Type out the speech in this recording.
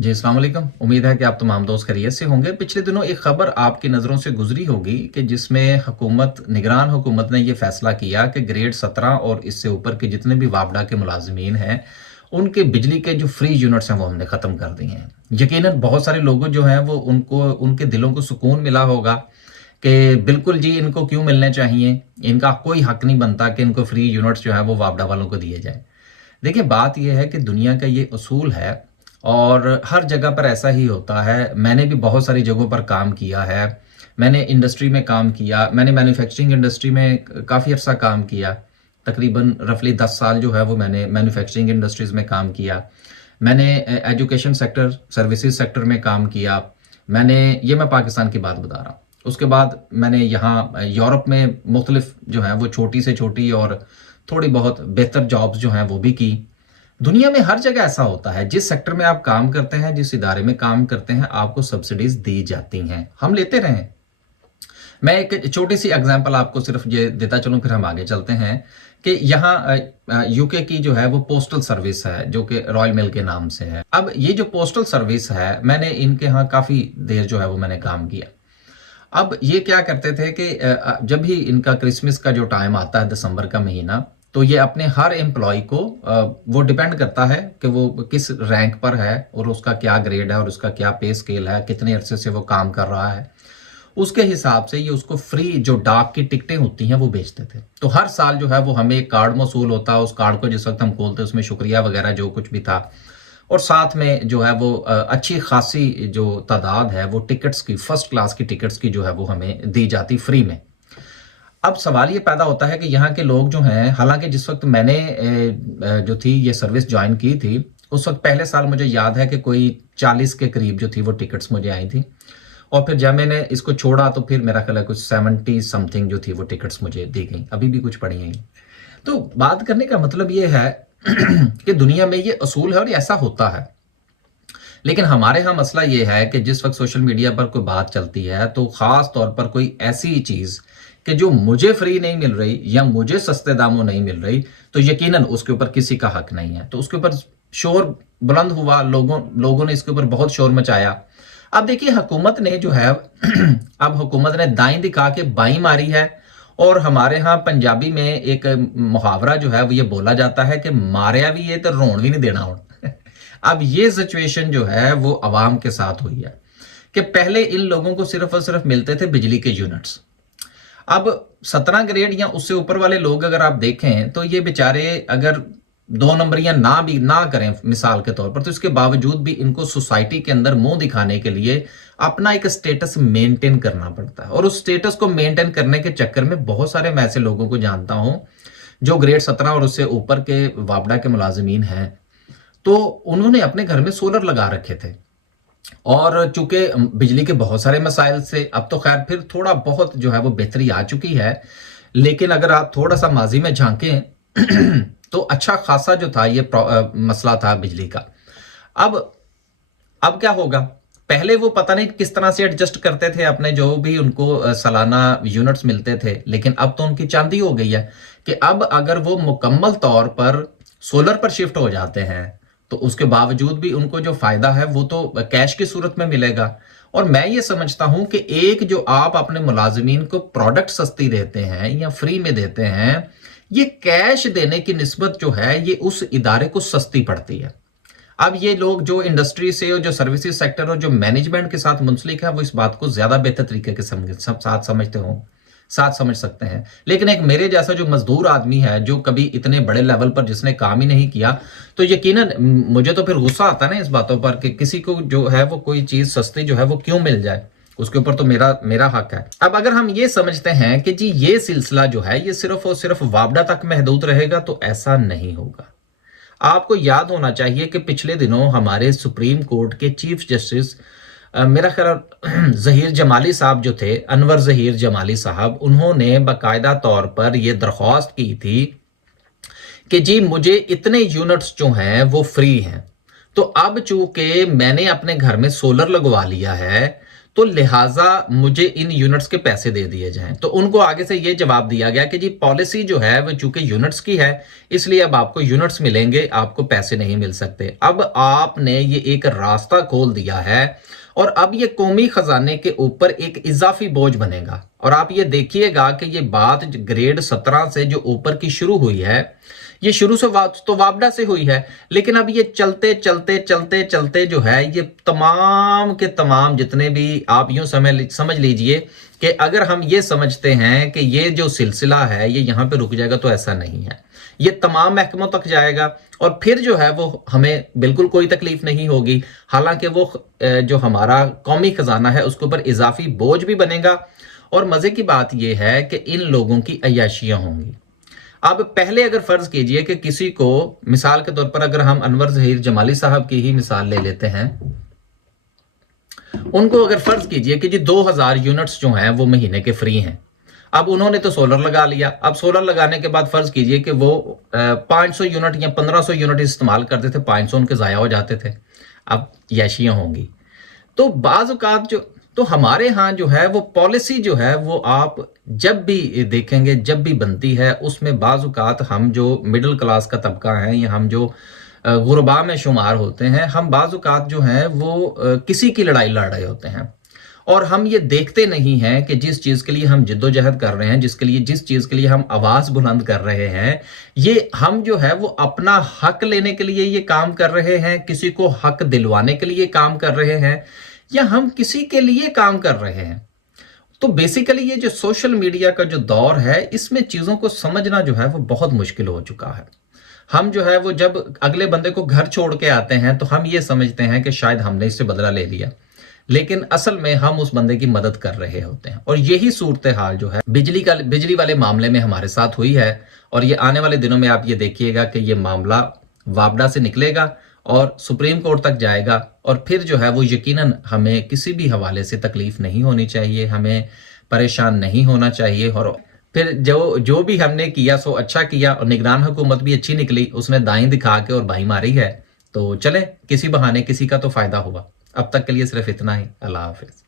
जी अस्सलाम वालेकुम। उम्मीद है कि आप तमाम दोस्त खैरियत से होंगे। पिछले दिनों एक खबर आपकी नज़रों से गुजरी होगी कि जिसमें निगरान हुकूमत ने ये फैसला किया कि ग्रेड 17 और इससे ऊपर के जितने भी वापडा के मुलाजमीन हैं, उनके बिजली के जो फ्री यूनिट्स हैं वो हमने ख़त्म कर दिए हैं। यकीनन बहुत सारे लोगों जो हैं वो उनको उनके दिलों को सुकून मिला होगा कि बिल्कुल जी इनको क्यों मिलने चाहिए, इनका कोई हक नहीं बनता कि इनको फ्री यूनिट्स जो है वो वापडा वालों को दिए जाए। देखिए बात यह है कि दुनिया का ये उसूल है और हर जगह पर ऐसा ही होता है। मैंने भी बहुत सारी जगहों पर काम किया है। मैंने इंडस्ट्री में काम किया, मैंने मैन्युफैक्चरिंग इंडस्ट्री में काफ़ी अर्सा काम किया। तकरीबन रफली 10 साल जो है वो मैंने मैन्युफैक्चरिंग इंडस्ट्रीज़ में काम किया। मैंने एजुकेशन सेक्टर, सर्विसेज सेक्टर में काम किया। मैं पाकिस्तान की बात बता रहा हूँ। उसके बाद मैंने यहाँ यूरोप में मुख्तलिफ जो है वो छोटी से छोटी और थोड़ी बहुत बेहतर जॉब्स जो हैं वो भी की। दुनिया में हर जगह ऐसा होता है, जिस सेक्टर में आप काम करते हैं, जिस इदारे में काम करते हैं, आपको सब्सिडीज दी जाती हैं, हम लेते रहें। मैं एक छोटी सी एग्जांपल आपको सिर्फ ये देता चलूं, फिर हम आगे चलते हैं कि यहाँ यूके की जो है वो पोस्टल सर्विस है जो कि रॉयल मेल के नाम से है। अब ये जो पोस्टल सर्विस है, मैंने इनके यहाँ काफ़ी देर जो है वो मैंने काम किया। अब ये क्या करते थे कि जब भी इनका क्रिसमस का जो टाइम आता है, दिसंबर का महीना, तो ये अपने हर एम्प्लॉय को वो डिपेंड करता है कि वो किस रैंक पर है और उसका क्या ग्रेड है और उसका क्या पे स्केल है, कितने अरसे से वो काम कर रहा है, उसके हिसाब से ये उसको फ्री जो डाक की टिकटें होती हैं वो बेचते थे। तो हर साल जो है वो हमें एक कार्ड मौसूल होता है। उस कार्ड को जिस वक्त हम खोलते उसमें शुक्रिया वगैरह जो कुछ भी था, और साथ में जो है वो अच्छी खासी जो तादाद है वो टिकट्स की, फर्स्ट क्लास की टिकट्स की जो है वो हमें दी जाती फ्री में। अब सवाल ये पैदा होता है कि यहाँ के लोग जो हैं, हालांकि जिस वक्त मैंने जो थी ये सर्विस ज्वाइन की थी, उस वक्त पहले साल मुझे याद है कि कोई 40 के करीब जो थी वो टिकट्स मुझे आई थी, और फिर जब मैंने इसको छोड़ा तो फिर मेरा ख्याल है कुछ 70 समथिंग जो थी वो टिकट्स मुझे दी गई। अभी भी कुछ पड़ी हैं। तो बात करने का मतलब ये है कि दुनिया में ये असूल है और ऐसा होता है। लेकिन हमारे यहाँ मसला ये है कि जिस वक्त सोशल मीडिया पर कोई बात चलती है तो ख़ास तौर पर कोई ऐसी चीज़ कि जो मुझे फ्री नहीं मिल रही या मुझे सस्ते दामों नहीं मिल रही, तो यकीनन उसके ऊपर किसी का हक नहीं है। तो उसके ऊपर शोर बुलंद हुआ, लोगों ने इसके ऊपर बहुत शोर मचाया। अब देखिए हुकूमत ने जो है अब हुकूमत ने दाएं दिखा के बाई मारी है। और हमारे यहाँ पंजाबी में एक मुहावरा जो है वो ये बोला जाता है कि मारिया भी ये तो रोन भी नहीं देना हो। अब ये सिचुएशन जो है वो अवाम के साथ हुई है कि पहले इन लोगों को सिर्फ और सिर्फ मिलते थे बिजली के यूनिट्स। अब 17 ग्रेड या उससे ऊपर वाले लोग अगर आप देखें तो ये बेचारे अगर 2 नंबरियां ना करें मिसाल के तौर पर, तो इसके बावजूद भी इनको सोसाइटी के अंदर मुंह दिखाने के लिए अपना एक स्टेटस मेंटेन करना पड़ता है। और उस स्टेटस को मेंटेन करने के चक्कर में बहुत सारे मैं ऐसे लोगों को जानता हूं जो ग्रेड 17 और उससे ऊपर के वापडा के मुलाजमीन हैं, तो उन्होंने अपने घर में सोलर लगा रखे थे। और चूंकि बिजली के बहुत सारे मसाइल से अब तो खैर फिर थोड़ा बहुत जो है वो बेहतरी आ चुकी है, लेकिन अगर आप थोड़ा सा माजी में झांकें तो अच्छा खासा जो था ये मसला था बिजली का। अब क्या होगा, पहले वो पता नहीं किस तरह से एडजस्ट करते थे अपने जो भी उनको सालाना यूनिट्स मिलते थे, लेकिन अब तो उनकी चांदी हो गई है कि अब अगर वो मुकम्मल तौर पर सोलर पर शिफ्ट हो जाते हैं तो उसके बावजूद भी उनको जो फायदा है वो तो कैश की सूरत में मिलेगा। और मैं ये समझता हूं कि एक जो आप अपने मुलाजिमीन को प्रोडक्ट सस्ती देते हैं या फ्री में देते हैं, ये कैश देने की निस्बत जो है ये उस इदारे को सस्ती पड़ती है। अब ये लोग जो इंडस्ट्री से और जो सर्विसेज सेक्टर और जो मैनेजमेंट के साथ मुंसलिक है वो इस बात को ज्यादा बेहतर तरीके के साथ समझ सकते हैं। लेकिन एक मेरे जैसा जो मजदूर आदमी है जो कभी इतने बड़े लेवल पर जिसने काम ही नहीं किया, तो यकीनन मुझे तो फिर गुस्सा आता है ना इस बातों पर कि किसी को जो है वो कोई चीज सस्ती जो है वो क्यों मिल जाए, उसके ऊपर तो मेरा हक है। अब अगर हम ये समझते हैं कि जी ये सिलसिला जो है ये सिर्फ और सिर्फ वापडा तक महदूद रहेगा, तो ऐसा नहीं होगा। आपको याद होना चाहिए कि पिछले दिनों हमारे सुप्रीम कोर्ट के चीफ जस्टिस मेरा ख्याल जहीर जमाली साहब जो थे, अनवर जहीर जमाली साहब, उन्होंने बाकायदा तौर पर यह दरख्वास्त की थी कि जी मुझे इतने यूनिट्स जो हैं वो फ्री हैं। तो अब चूंकि मैंने अपने घर में सोलर लगवा लिया है تو لہٰذا مجھے ان یونٹس کے پیسے دے دیے جائیں. تو ان کو آگے سے یہ جواب دیا گیا کہ جی پالیسی جو ہے وہ چونکہ یونٹس کی ہے اس لیے اب آپ کو یونٹس ملیں گے, آپ کو پیسے نہیں مل سکتے. اب آپ نے یہ ایک راستہ کھول دیا ہے اور اب یہ قومی خزانے کے اوپر ایک اضافی بوجھ بنے گا. اور آپ یہ دیکھیے گا کہ یہ بات گریڈ 17 سے جو اوپر کی شروع ہوئی ہے, یہ شروع سے تو وابڈا سے ہوئی ہے, لیکن اب یہ چلتے چلتے چلتے چلتے جو ہے یہ تمام کے تمام جتنے بھی آپ یوں سمجھ لیجئے کہ اگر ہم یہ سمجھتے ہیں کہ یہ جو سلسلہ ہے یہ یہاں پہ رک جائے گا تو ایسا نہیں ہے. یہ تمام محکموں تک جائے گا اور پھر جو ہے وہ ہمیں بالکل کوئی تکلیف نہیں ہوگی, حالانکہ وہ جو ہمارا قومی خزانہ ہے اس کے اوپر اضافی بوجھ بھی بنے گا. اور مزے کی بات یہ ہے کہ ان لوگوں کی عیاشیاں ہوں گی. اب پہلے اگر فرض کیجئے کہ کسی کو, مثال کے طور پر اگر ہم انور ظہیر جمالی صاحب کی ہی مثال لے لیتے ہیں, ان کو اگر فرض کیجئے کہ جی 2000 یونٹس جو ہیں وہ مہینے کے فری ہیں. اب انہوں نے تو سولر لگا لیا. اب سولر لگانے کے بعد فرض کیجئے کہ وہ 500 یونٹ یا 1500 یونٹ استعمال کرتے تھے, 500 ان کے ضائع ہو جاتے تھے. اب عیاشیاں ہوں گی. تو بعض اوقات تو ہمارے ہاں جو ہے وہ پالیسی جو ہے وہ آپ جب بھی دیکھیں گے, جب بھی بنتی ہے اس میں بعض اوقات ہم جو مڈل کلاس کا طبقہ ہیں یا ہم جو غربا میں شمار ہوتے ہیں, ہم بعض اوقات جو ہیں وہ کسی کی لڑائی لڑ رہے ہوتے ہیں اور ہم یہ دیکھتے نہیں ہیں کہ جس چیز کے لیے ہم جد و جہد کر رہے ہیں, جس چیز کے لیے ہم آواز بلند کر رہے ہیں, یہ ہم جو ہے وہ اپنا حق لینے کے لیے یہ کام کر رہے ہیں, کسی کو حق دلوانے کے لیے کام کر رہے ہیں, یا ہم کسی کے لیے کام کر رہے ہیں. تو بیسیکلی یہ جو سوشل میڈیا کا جو دور ہے اس میں چیزوں کو سمجھنا جو ہے وہ بہت مشکل ہو چکا ہے. ہم جو ہے وہ جب اگلے بندے کو گھر چھوڑ کے آتے ہیں تو ہم یہ سمجھتے ہیں کہ شاید ہم نے اس سے بدلہ لے لیا, لیکن اصل میں ہم اس بندے کی مدد کر رہے ہوتے ہیں. اور یہی صورتحال جو ہے بجلی والے معاملے میں ہمارے ساتھ ہوئی ہے, اور یہ آنے والے دنوں میں آپ یہ دیکھیے گا کہ یہ معاملہ وابڈا سے نکلے گا اور سپریم کورٹ تک جائے گا, اور پھر جو ہے وہ یقیناً ہمیں کسی بھی حوالے سے تکلیف نہیں ہونی چاہیے, ہمیں پریشان نہیں ہونا چاہیے. اور پھر جو بھی ہم نے کیا سو اچھا کیا, اور نگران حکومت بھی اچھی نکلی, اس نے دائیں دکھا کے اور بائیں ماری ہے. تو چلیں کسی بہانے کسی کا تو فائدہ ہوا. اب تک کے لیے صرف اتنا ہی. اللہ حافظ.